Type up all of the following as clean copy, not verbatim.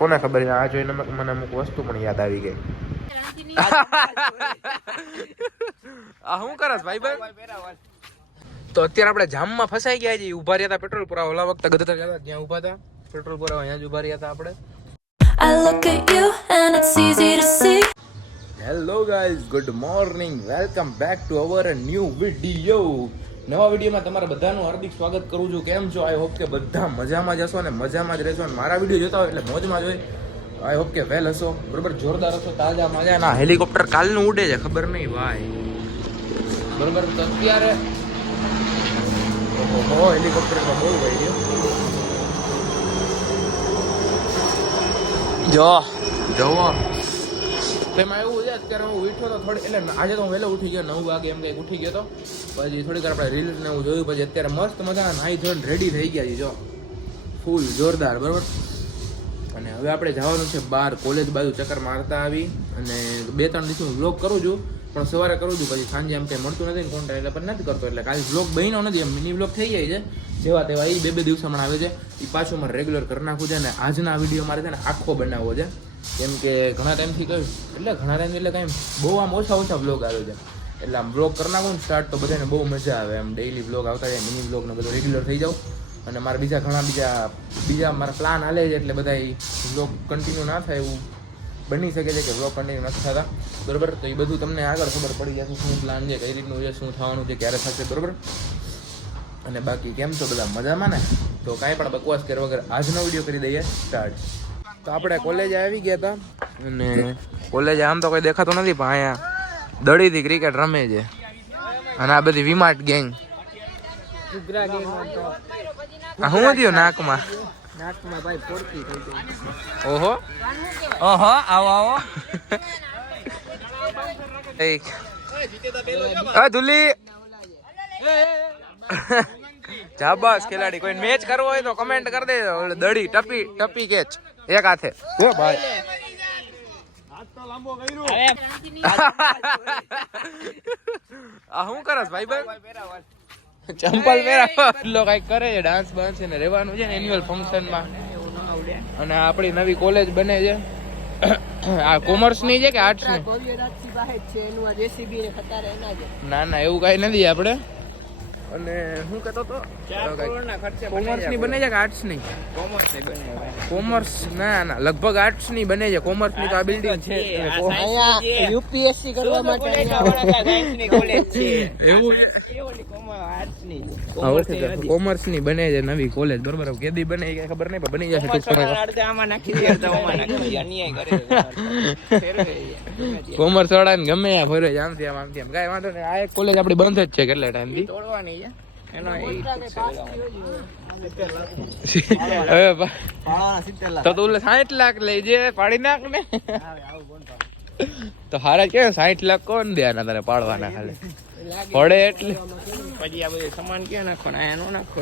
કોને ખબર છે, આ જોઈને મને અમુક વસ્તુ પણ યાદ આવી ગઈ. આ શું કરસ ભાઈ ભાઈ? તો અત્યારે આપણે જામમાં ફસાઈ ગયા છીએ. ઊભા રહ્યા હતા પેટ્રોલ પુરાવા. ઓલા વખતે ગદતર ગયા હતા ત્યાં ઊભા હતા પેટ્રોલ પુરાવા, અહીંયા જ ઊભા રહ્યા હતા આપણે. I look at you and it's easy to see. Hello guys, good morning, welcome back to our new video. નવા વિડીયોમાં તમારા બધાનું હાર્દિક સ્વાગત કરું છું. કેમ છો? આઈ હોપ કે બધા મજામાં જ હશો અને મજામાં જ રહેશો. અને મારા વિડીયો જોતા હોય એટલે મોજમાં જ હોય. આઈ હોપ કે વેલ હશો, બરોબર, જોરદાર હશો, તાજા મજા. ના હેલિકોપ્ટર કાલનું ઉડે છે, ખબર નહીં ભાઈ, બરોબર. તો અત્યારે ઓહો, હેલિકોપ્ટરમાં બહુ ગઈ ગયો. જવો તેમાં એવું છે, અત્યારે હું ઉઠ્યો તો થોડી, એટલે આજે તો હું વહેલો ઉઠી ગયો, 9 વાગે એમ કંઈક ઉઠી ગયો તો. પછી થોડીક વાર આપણે રીલ્સ ને એવું જોયું. પછી અત્યારે મસ્ત મજાના નાહી ધોઈને રેડી થઈ ગયા છે, જો ફૂલ જોરદાર, બરાબર. અને હવે આપણે જવાનું છે બહાર, કોલેજ બાજુ ચક્કર મારતા આવી. અને 2-3 દિવસ હું વ્લોગ કરું છું, પણ સવારે કરું છું, પછી સાંજે એમ કંઈ મળતું નથી ને કોન્ટેક્ટ, એટલે પણ નથી કરતો. એટલે કાલે વ્લોગ બન્યો નથી, એમ મિની વ્લોગ થઈ જાય છે જેવા તેવા. એ 2-2 દિવસ હમણાં આવે છે, એ પાછું મારે રેગ્યુલર કરી નાખવું છે. અને આજના વિડીયો મારે છે ને આખો બનાવવો છે, કેમ કે ઘણા ટાઈમથી કહ્યું, એટલે ઘણા ટાઈમ એટલે કાંઈ બહુ આમ ઓછા વ્લોગ આવે છે. એટલે આમ વ્લોગ કરી નાખું ને સ્ટાર્ટ, તો બધાને બહુ મજા આવે. એમ ડેઈલી વ્લોગ આવતા જાય, મિની વ્લોગ ને બધું રેગ્યુલર થઈ જાવ. અને મારે બીજા મારા પ્લાન હાલે છે, એટલે બધા વ્લોગ કન્ટિન્યુ ના થાય એવું બની શકે છે કે વ્લોગ કન્ટિન્યુ નથી થતા, બરાબર. તો એ બધું તમને આગળ ખબર પડી જશે, શું પ્લાન છે, કઈ રીતનું છે, શું થવાનું છે, ક્યારે થશે, બરાબર. અને બાકી કેમ છો બધા મજામાં ને? તો કાંઈ પણ બકવાસ કર્યા વગર આજનો વિડીયો કરી દઈએ સ્ટાર્ટ. તો આપણે કોલેજે આવી ગયા હતા, અને કોલેજે આમ તો કોઈ દેખાતું નથી, પણ અહીંયા દડીથી ક્રિકેટ રમે છે. અને આ બધી વિમાટ ગેંગ. શું થયું નાકમાં? ભાઈ પોડકી થઈ ગઈ. ઓહો ઓહો, આવો ધુલી. જાબાસ ખેલાડી. કોઈ મેચ કરવો હોય તો કમેન્ટ કરી દેજો. દડી ટપી કેચ એક હાથે. ઓ ભાઈ આ શું કરસ ભાઈ ભાઈ? ચંપલ પહેરાવો. કઈક કરે છે, ડાન્સ બાન્સ ને રહેવાનું છે ને એન્યુઅલ ફંક્શનમાં. અને આપણી નવી કોલેજ બને છે. આ કોમર્સ ની છે કે આર્ટ્સ ની? ના ના, એવું કઈ નથી આપણે. અને હું કહેતો તો કોમર્સ ની બને છે કે આર્ટ્સ ની? કોમર્સ ના, લગભગ આર્ટ્સ ની બને છે. કોમર્સ ની તો આ બિલ્ડિંગ છે, યુપીએસસી કરવા માટે કોમર્સ ની બને છે નવી કોલેજ, બરોબર. કેદી બને કઈ ખબર નહીં, પણ બની જશે. કોમર્સ વાળા ને ગમે ફરે આમથી આમ કઈ વાંધો નહીં. આ એક કોલેજ આપડી બંધ જ છે કેટલા ટાઈમ થી. તો તું 60 લાખ લઈ જે પાડી નાખ ને. તો હારા કે 60 લાખ કોણ દે આના તારે પાડવાના? ખાલી પડે એટલે પછી આ બધું સામાન ક્યાં નાખવાના? આયા નો નાખો.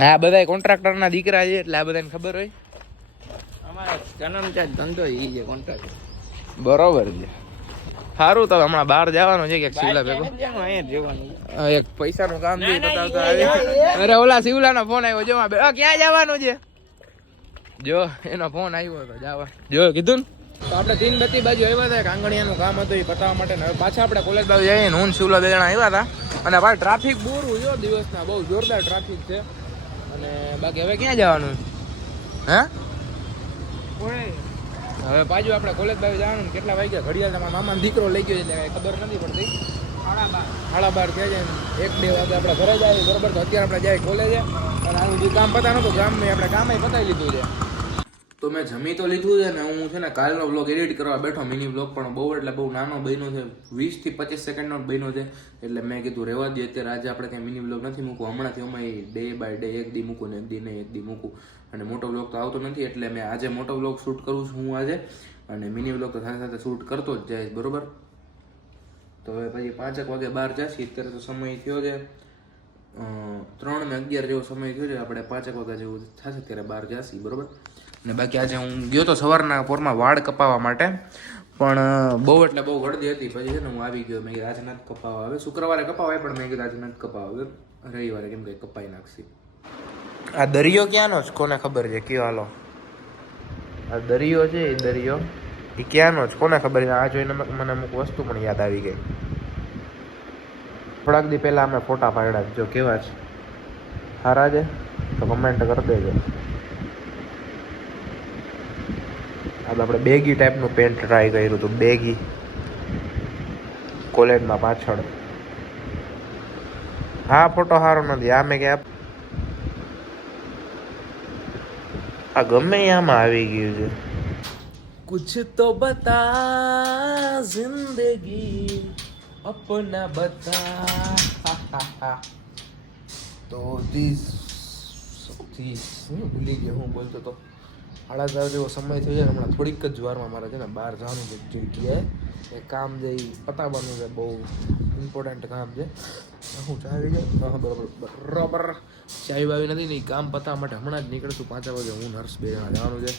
હા, બધા કોન્ટ્રાક્ટર ના દીકરા છે, એટલે આ બધાને ખબર હોય. અમારા જન્મજાત ધંધો ઈ છે કોન્ટ્રાક્ટર, બરોબર છે. સારું, તો હમણાં બહાર જવાનું છે કે શિવલા ભેગો. એક પૈસા નું કામ છે. અરે ઓલા શિવલા નો ફોન આવ્યો, જો ક્યાં જવાનું છે? જો એનો ફોન આવ્યો હતો, જવા જો કીધું ને. તો આપણે 3 બત્તી બાજુ આવ્યા હતા, કાંગણિયાનું કામ હતું એ પતાવવા માટે. હવે પાછા આપણે કોલેજ બાજુ જઈએ. હું શિવલા 2 જણા આવ્યા હતા. અને ભાઈ ટ્રાફિક બોરું જો દિવસના, બહુ જોરદાર ટ્રાફિક છે. અને બાકી હવે ક્યાં જવાનું? હે, હવે પાછું આપણે કોલેજ બાજુ જવાનું. કેટલા વાગ્યા? ઘડિયાળ તમારા મામાનો દીકરો લઈ ગયો, એટલે કઈ ખબર નથી પડતી. 12:30 થયા જાય. 1-2 વાગે આપણે ઘરે જાય, બરોબર. તો અત્યારે આપણે જાય કોલેજે. અને આનું જે કામ પતા નતું, ગામમાં આપણે કામ પતાવી લીધું છે. તો મેં જમી તો લીધું છે ને હું છે ને કાલનો વ્લોગ એડિટ કરવા બેઠો. મિની વ્લોગ પણ બહુ એટલે બહુ નાનો બન્યો છે, 20 થી 25 સેકન્ડનો બન્યો છે. એટલે મેં કીધું રહેવા દઈએ અત્યારે. આજે આપણે કંઈ મિની વ્લોગ નથી મૂકવું. હમણાંથી અમે ડે બાય ડે એક દી મૂકું ને એક દી નહીં, એક દી મૂકું. અને મોટો વ્લોગ તો આવતો નથી, એટલે મેં આજે મોટો વ્લોગ શૂટ કરું છું હું આજે. અને મિની વ્લોગ તો સાથે સાથે શૂટ કરતો જ જાય, બરોબર. તો હવે પછી 5 વાગે બહાર જશી. અત્યારે તો સમય થયો છે 3:11 જેવો સમય થયો છે. આપણે 5 વાગ્યા જેવું થશે ત્યારે બહાર જશી, બરોબર. અને બાકી આજે હું ગયો તો સવારના પોરમાં વાળ કપાવવા માટે, પણ બહુ એટલે બહુ ગળદી હતી. પછી છે ને હું આવી ગયો. મેં કીધું આજે નથી કપાવવા. હવે શુક્રવારે કપાવાય, પણ મેં કીધું આજે નથી કપાવવા, હવે રવિવારે કેમ કે કપાઈ નાખશી. આ દરિયો ક્યાંનો છે કોને ખબર છે? કયો હાલો. આ દરિયો છે એ દરિયો એ ક્યાંનો છે કોને ખબર છે? આ જોઈને મને અમુક વસ્તુ પણ યાદ આવી ગઈ. થોડાક દી પહેલા અમે ફોટા પાડ્યા, જો કેવા છે, સારા છે તો કમેન્ટ કરી દેજો. આ આપણે બેગી ટાઈપનું પેન્ટ ટ્રાય કર્યું હતું, બેગી કોલેજમાં પાછળ. હા ફોટો સારો નથી. આ મેં ક્યાં આ ગમે આમાં આવી ગયું છે. કુછ તો બતા જિંદગી અપના બતા. તો હું ભૂલી ગયો હું બોલતો તો. 8:30 જેવો સમય થઈ જાય હમણાં. થોડીક જ વારમાં મારે છે ને બહાર જવાનું છે જગ્યાએ. એ કામ છે એ પતાવવાનું છે, બહુ ઇમ્પોર્ટન્ટ કામ છે. હું ચાવી જાય બરાબર ચાવી વાવી નથી ને કામ પતાવવા માટે હમણાં જ નીકળશું 5 વાગે. હું નર્સ 2 જણા જવાનું છે,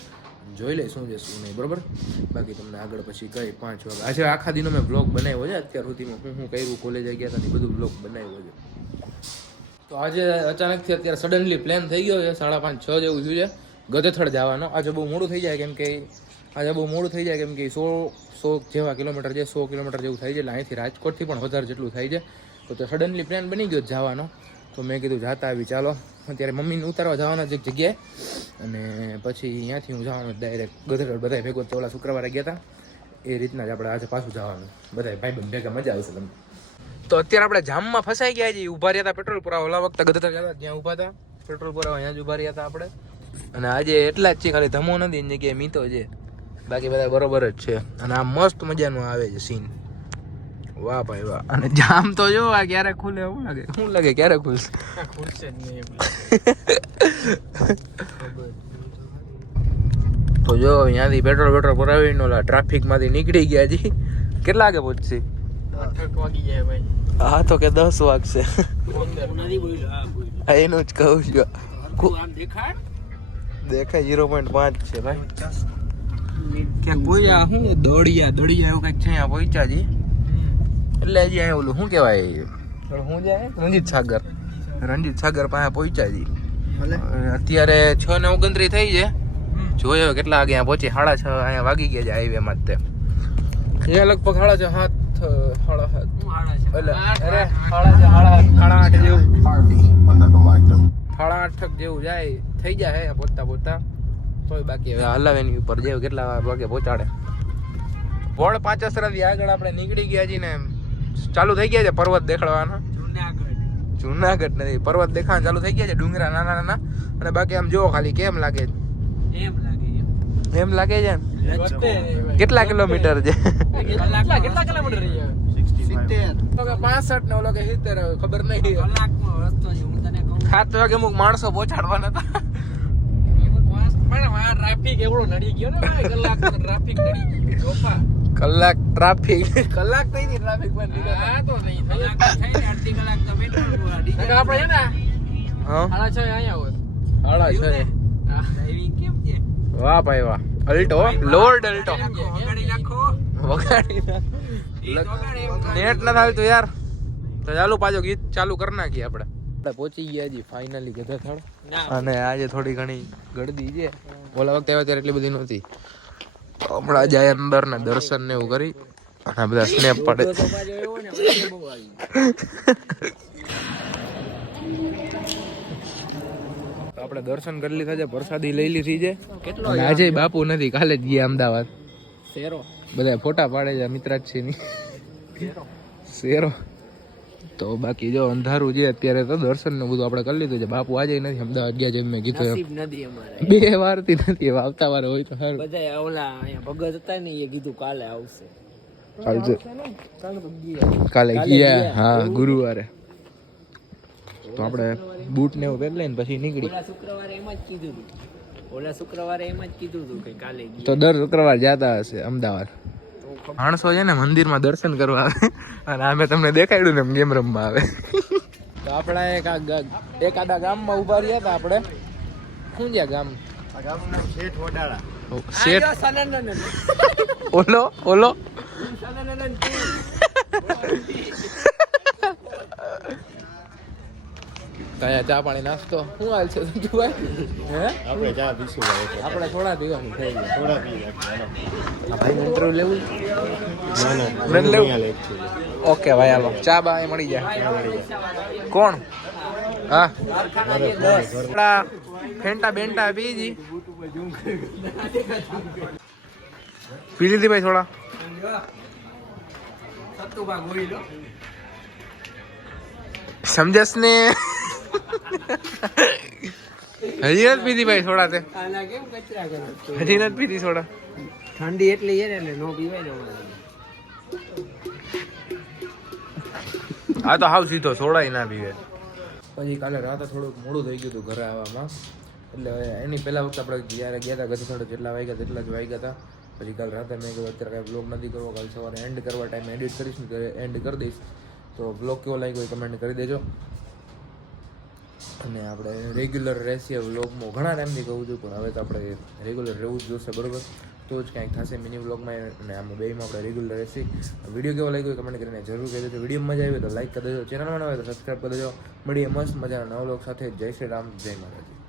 જોઈ લઈ શું છે શું નહીં, બરાબર. બાકી તમને આગળ પછી કઈ 5 વાગે. આજે આખા દિનો મેં બ્લોગ બનાવ્યો છે અત્યાર સુધીમાં. હું કર્યું, કોલેજે ગયા હતા ને બધું બ્લોગ બનાવ્યો છે. તો આજે અચાનકથી અત્યારે સડનલી પ્લાન થઈ ગયો છે. 5:30-6 જેવું થયું છે ગધેથળ જવાનો. આજે બહુ મોડું થઈ જાય કેમ કે 100 જેવા કિલોમીટર છે, 100 કિલોમીટર જેવું થાય છે. એટલે અહીંથી રાજકોટથી પણ વધારે જેટલું થાય છે. તો તે સડનલી પ્લાન બની ગયો જવાનો. તો મેં કીધું જાતા આવી ચાલો. અત્યારે મમ્મીને ઉતારવા જવાના છે એક જગ્યાએ, અને પછી અહીંયાથી હું જવાનું ડાયરેક્ટ ગધેથળ. બધા ભેગો ઓલા શુક્રવારે ગયા હતા એ રીતના જ આપણે આજે પાછું જવાનું. બધા ભાઈ ભેગા મજા આવશે તમને. તો અત્યારે આપણે જામમાં ફસાઈ ગયા છીએ. ઊભા રહ્યા હતા પેટ્રોલ પુરાવા. ઓલા વખતે ગધેથળ ગયા હતા ત્યાં ઊભા હતા પેટ્રોલ પુરાવા, અહીંયા જ ઊભા રહ્યા હતા આપણે. અને આજે એટલા જ છે, ખાલી ધમો નથી એની જગ્યાએ મીતો છે, બાકી બધા બરોબર જ છે. અને આ મસ્ત મજાનું આવે છે સીન. વાહ ભાઈ વાહ. અને જામ તો જો આ ક્યારે ખુલે એવું લાગે. શું લાગે ક્યારે ખુલશે? ખુલશે જ નહીં. તો જો અહીંયાથી પેટ્રોલ પુરાવીને ઓલા ટ્રાફિકમાંથી નીકળી ગયા જી. કેટલા વાગે પહોંચશે? 8 વાગી જાય ભાઈ. હા તો કે 10 વાગશે. એનું જ કહું છું. દેખાય 0.5 છે ભાઈ. ક્યાં પહોંચ્યા? શું દોડિયા એવું કંઈક છે. અહીંયા પહોંચ્યા જી. એટલે હજી અહીંયા ઓલું શું કહેવાય, શું જાય રણજીત સાગર પાસે પહોંચ્યા જી. અત્યારે 6:29 થઈ છે. જોયો કેટલા વાગે અહીંયા પહોંચી. 6:30 અહીંયા વાગી ગયા છે હાઈવેમાં જ. તે અહીંયા લગભગ 6:30 જેવું જાય થઈ જાય અહીંયા પહોંચતા. તોય બાકી હવે હલાવેની ઉપર જેવું કેટલા વાગે પહોંચાડે. વોળ 5 અસરાથી આગળ આપણે નીકળી ગયા છીએ ને ચાલુ થઈ ગયા છે પર્વત દેખાડવાના. જુનાગઢ નથી, પર્વત દેખાવા ચાલુ થઈ ગયા છે, ડુંગરા નાના. અને બાકી આમ જોવો ખાલી કેમ લાગે છે. એમ લાગે છે. કેટલા કિલોમીટર છે? કેટલા કિલોમીટર 65 ને ઓલો કે 70 ખબર નહીં. 7 વાગે અમુક માણસો પહોંચાડવાના હતા. ટ્રાફિક એવડો નડી ગયો ને ભાઈ. કલાક ટ્રાફિક નડી ગયો. કલાક ટ્રાફિક થઈ ગઈ ટ્રાફિક માં. હા તો નહીં કલાક થઈ ને અડધી કલાક તો પેટ્રોલ આપણે છે ને 6:30 અહીંયા હોત. 6:30 ડ્રાઇવિંગ કેમ છે? વાહ ભાઈ વાહ. અલ્ટો લોર્ડ અલ્ટો વગાડી નેટ ના થાય તો યાર. તો ચાલુ પાછો ગીત ચાલુ કરી નાખીએ આપણે. પહોંચી ગયા જી ફાઇનલી ગધેથળ. અને આજે થોડી ઘણી ગળદી છે. ઓલા વખતે આવ્યા ત્યારે એટલી બધી નહોતી. હમણાં જાય અંદર ને દર્શન ને એવું કરી અને બધા સ્નેપ પડે. આપણે દર્શન કરી લીધા છે, પ્રસાદી લઈ લીધી છે. આજે બાપુ નથી, કાલે જ ગયા અમદાવાદ. બધા ફોટા પાડે છે મિત્રાક્ષી ની શેરો. તો બાકી જો અંધારું છે અત્યારે. તો દર્શન ને બધું આપણે કરી લીધું છે. બાપુ આજે નથી અમદાવાદ ગયા, જેમ મેં કીધું 2 વારથી નથી. આવતા વારે હોય તો સારું. બધા ઓલા અહીંયા ભગત હતા ને એ કીધું કાલે આવશે. કાલે ગયા. હા ગુરુવારે. તો આપણે બૂટ ને એવું પહેરી લઈને પછી નીકળી. ઓલા શુક્રવારે એમ જ કીધું હતું કે કાલે. તો દર શુક્રવાર જતા હશે અમદાવાદ. માણસો છે ને મંદિરમાં દર્શન કરવા આવે અને અમે તમને દેખાડ્યું ને એમ ગેમ રમવા આવે. તો આપણા એકાદા ગામમાં ઉભા રહ્યા હતા આપણે. શું છે ગામ? શેઠ વડાળા. ઓલો તો અહીંયા ચા પાણી નાસ્તો શું હાલ છે સંજુભાઈ? હે આપણે ચા પીશું ભાઈ. આપણે થોડા પીવાનું થઈ ગયું. થોડા પી નાખીએ. આ ભાઈ ઇન્ટરવ્યુ લેવું? ના ના મને લેવું? અહીંયા લે actually. ઓકે ભાઈ હાલો ચા બા અહીં મળી જાય. કોણ? હા થોડા ફેંટા બેંટા પીજી પી લીધી ભાઈ થોડા સમજસ ને હજી નથી પીધી ભાઈ થોડા તે હજી નથી પીધી થોડા ઠંડી એટલી છે ને એટલે નો પીવાય ને આ તો હાવ સીધો સોડાય ના પીવે. પછી કાલે રાતે થોડુંક મોડું થઈ ગયું હતું ઘરે આવવામાં, એટલે એની પહેલા વખતે આપણે જ્યારે ગયા હતા ગધેડો જેટલા વાગ્યા તેટલા જ વાગ્યા હતા. પછી કાલે રાતે મેં કીધું અત્યારે કાંઈ બ્લોગ નથી કરવો, કાલે સવારે એન્ડ કરવા ટાઈમે એડિટ કરીશ ને ત્યારે એન્ડ કરી દઈશ. તો બ્લોગ કેવો લાગ્યો એ કમેન્ટ કરી દેજો. અને આપણે રેગ્યુલર રહેશે વ્લોગમાં ઘણા ટાઈમથી કહું છું, પણ હવે તો આપણે રેગ્યુલર રહેવું જ જોશે, બરાબર? તો જ કાંઈક થશે મિની વ્લોગમાં, અને આમાં બેમાં આપણે રેગ્યુલર રહેશે. વિડીયો કેવો લાગ્યો એ કમેન્ટ કરીને જરૂર કહી દેજો. વિડીયો મજા આવી તો લાઈક કરી દેજો, ચેનલમાં ન હોય તો સબસ્ક્રાઈબ કરી દેજો. મળીએ મસ્ત મજાના નવા વ્લોગ સાથે. જય શ્રી રામ, જય માતાજી.